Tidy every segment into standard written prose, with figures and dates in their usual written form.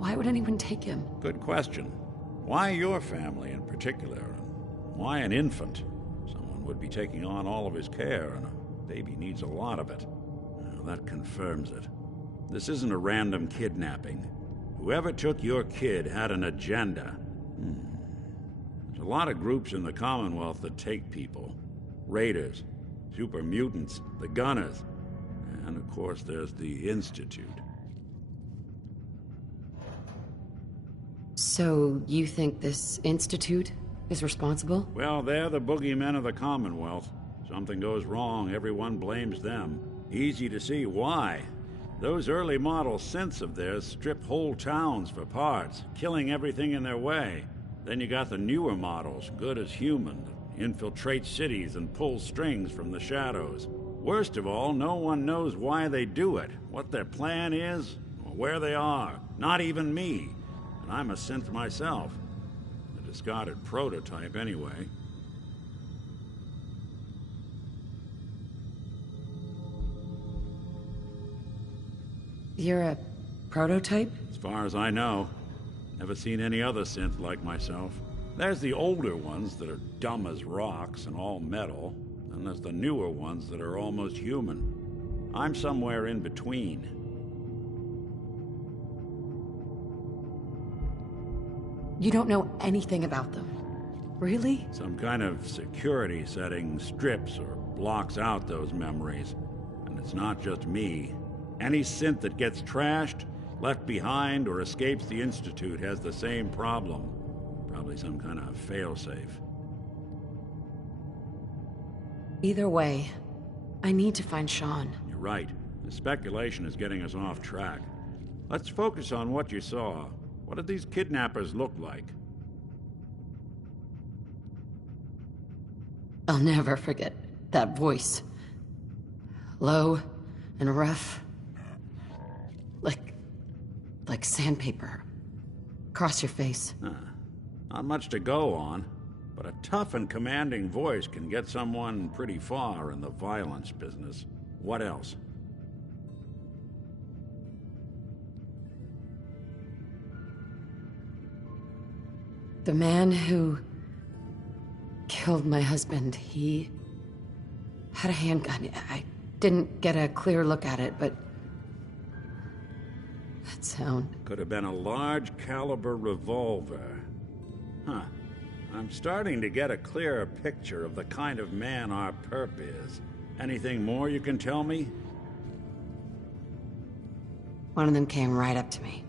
Why would anyone take him? Good question. Why your family in particular? And why an infant? Someone would be taking on all of his care, and a baby needs a lot of it. Well, that confirms it. This isn't a random kidnapping. Whoever took your kid had an agenda. There's a lot of groups in the Commonwealth that take people. Raiders, super mutants, the Gunners, and of course there's the Institute. So, you think this Institute is responsible? Well, they're the boogeymen of the Commonwealth. Something goes wrong, everyone blames them. Easy to see why. Those early model synths of theirs strip whole towns for parts, killing everything in their way. Then you got the newer models, good as human, that infiltrate cities and pull strings from the shadows. Worst of all, no one knows why they do it, what their plan is, or where they are. Not even me. And I'm a synth myself. A discarded prototype, anyway. You're a prototype? As far as I know. Never seen any other synth like myself. There's the older ones that are dumb as rocks and all metal, and there's the newer ones that are almost human. I'm somewhere in between. You don't know anything about them. Really? Some kind of security setting strips or blocks out those memories. And it's not just me. Any synth that gets trashed, left behind, or escapes the Institute has the same problem. Probably some kind of failsafe. Either way, I need to find Sean. You're right. The speculation is getting us off track. Let's focus on what you saw. What did these kidnappers look like? I'll never forget that voice. Low and rough. Like sandpaper. Across your face. Not much to go on, but a tough and commanding voice can get someone pretty far in the violence business. What else? The man who killed my husband, he had a handgun. I didn't get a clear look at it, but that sound. Could have been a large caliber revolver. Huh. I'm starting to get a clearer picture of the kind of man our perp is. Anything more you can tell me? One of them came right up to me.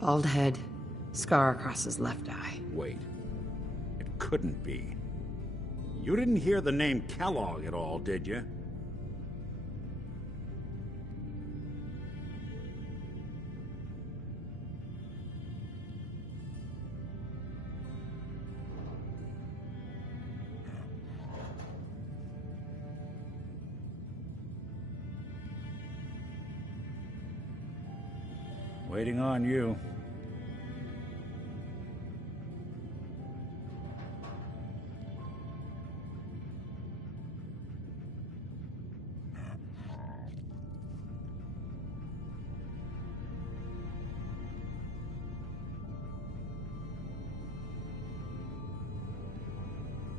Bald head, scar across his left eye. Wait. It couldn't be. You didn't hear the name Kellogg at all, did you? Waiting on you.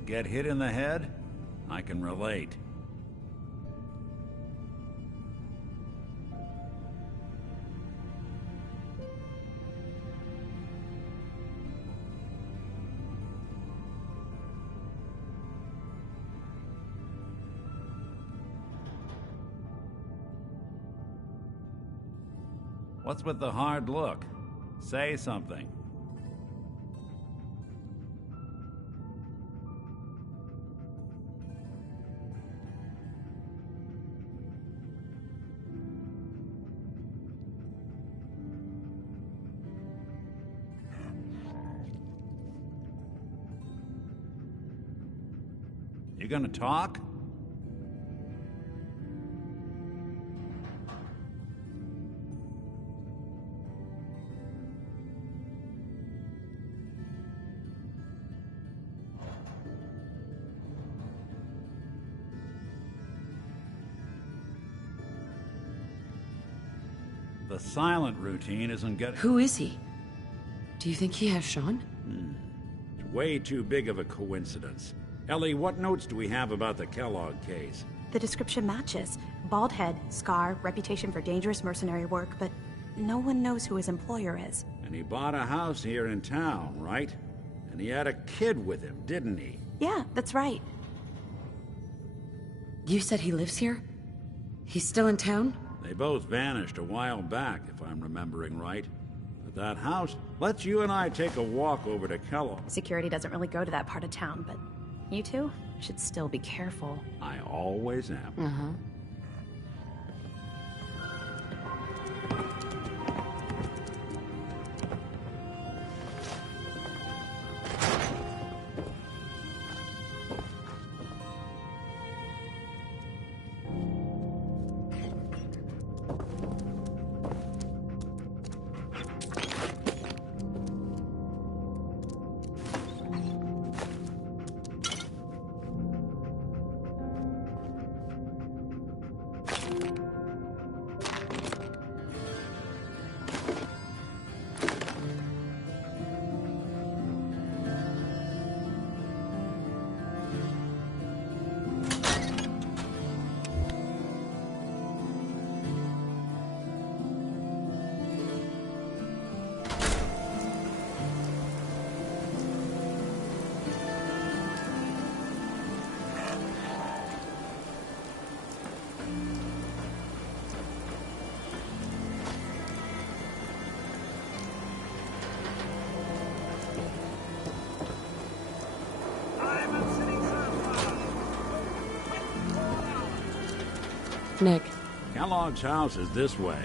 Get hit in the head? I can relate. What's with the hard look? Say something. You gonna talk? the silent routine isn't getting... Who is he? Do you think he has Sean? It's way too big of a coincidence. Ellie, what notes do we have about the Kellogg case? The description matches. Bald head, scar, reputation for dangerous mercenary work, but no one knows who his employer is. And he bought a house here in town, right? And he had a kid with him, didn't he? Yeah, that's right. You said he lives here? He's still in town? They both vanished a while back, if I'm remembering right. But that house, let's you and I take a walk over to Kellogg. Security doesn't really go to that part of town, but you two should still be careful. I always am. Uh-huh. Nick. Kellogg's house is this way.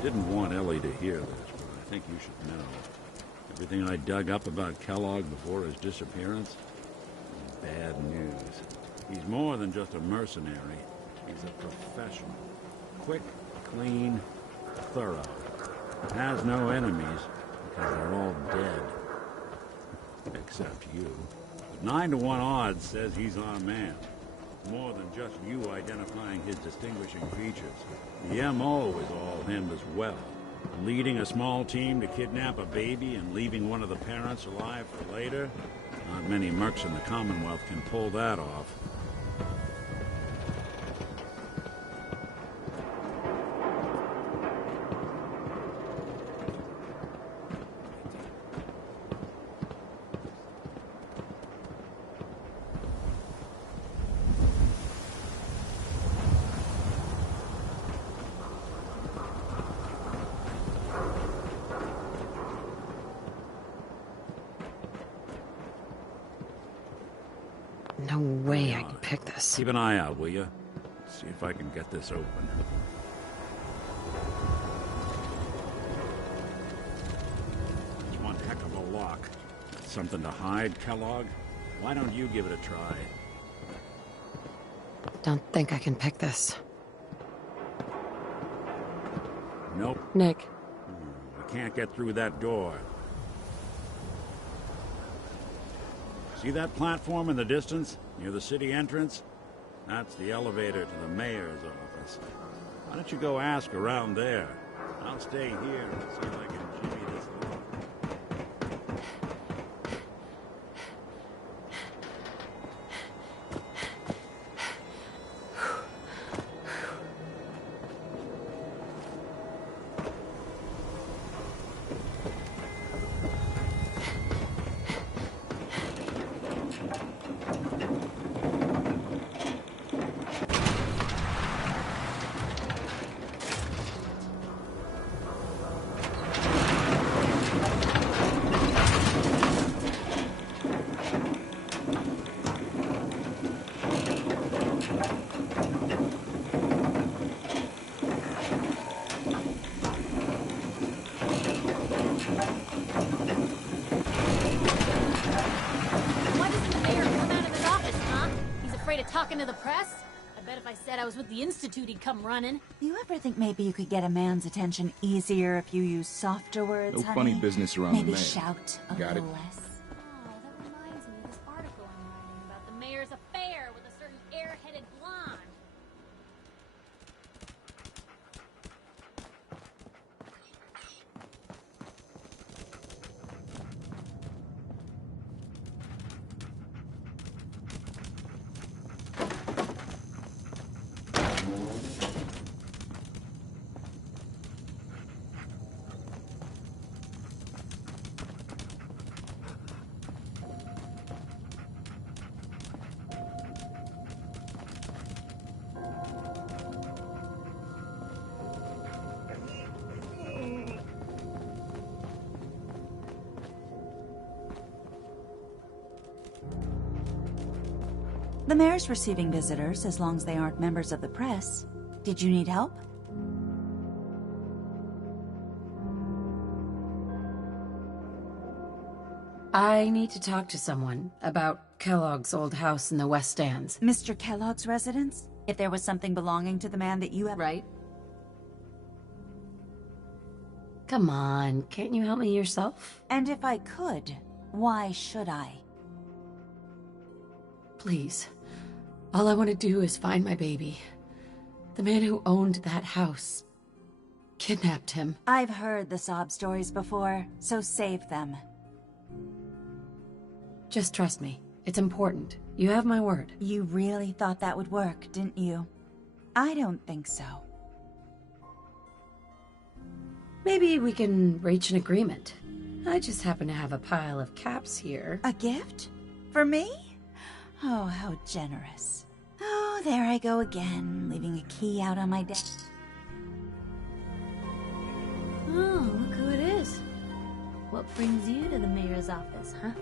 Didn't want Ellie to hear this, but I think you should know. Everything I dug up about Kellogg before his disappearance is bad news. He's more than just a mercenary. He's a professional. Quick, clean, thorough. Has no enemies because they're all dead. Except you. 9 to 1 odds says he's our man. More than just you identifying his distinguishing features. The M.O. is all him as well. Leading a small team to kidnap a baby and leaving one of the parents alive for later? Not many mercs in the Commonwealth can pull that off. No way I can pick this. Keep an eye out, will you? See if I can get this open. It's one heck of a lock. Something to hide, Kellogg? Why don't you give it a try? Don't think I can pick this. Nope. Nick. I can't get through that door. See that platform in the distance, near the city entrance? That's the elevator to the mayor's office. Why don't you go ask around there? I'll stay here and see if I can jimmy this lock. Why doesn't the mayor come out of his office, huh? He's afraid of talking to the press? I bet if I said I was with the Institute, he'd come running. You ever think maybe you could get a man's attention easier if you use softer words, No honey? funny business around maybe the mayor. Shout a Got little it. less. Oh, that reminds me of this article I'm writing about the mayor's affair with a certain airheaded blonde. The mayor's receiving visitors as long as they aren't members of the press. Did you need help? I need to talk to someone about Kellogg's old house in the West Stands. Mr. Kellogg's residence? If there was something belonging to the man that you have... Right? Come on, can't you help me yourself? And if I could, why should I? Please. All I want to do is find my baby. The man who owned that house kidnapped him. I've heard the sob stories before, so save them. Just trust me. It's important. You have my word. You really thought that would work, didn't you? I don't think so. Maybe we can reach an agreement. I just happen to have a pile of caps here. A gift? For me? Oh, how generous. Oh, there I go again, leaving a key out on my desk. Oh, look who it is. What brings you to the mayor's office, huh?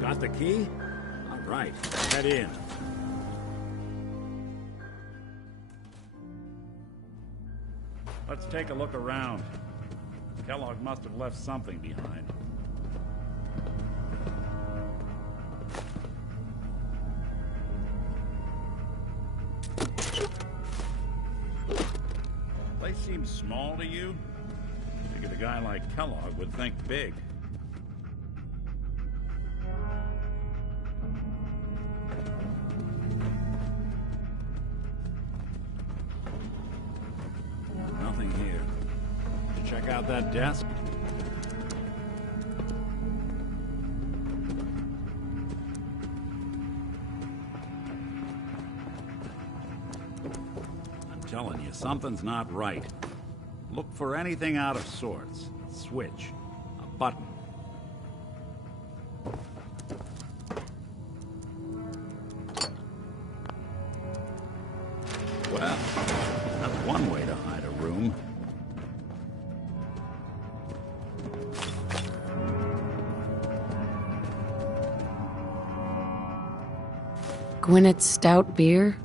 Got the key? All right, head in. Let's take a look around. Kellogg must have left something behind. Place seems small to you? Figured a guy like Kellogg would think big. Nothing here. Check out that desk. I'm telling you, something's not right. Look for anything out of sorts. A switch. A button. Well, that's one way to hide a room. Gwinnett Stout beer,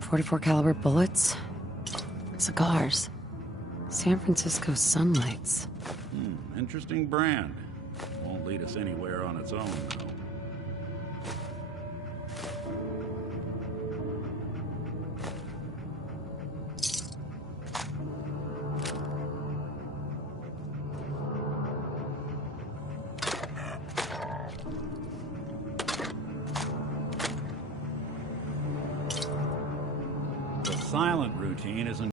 44 caliber bullets, cigars, San Francisco Sunlights. Interesting brand. Won't lead us anywhere on its own, though. silent routine isn't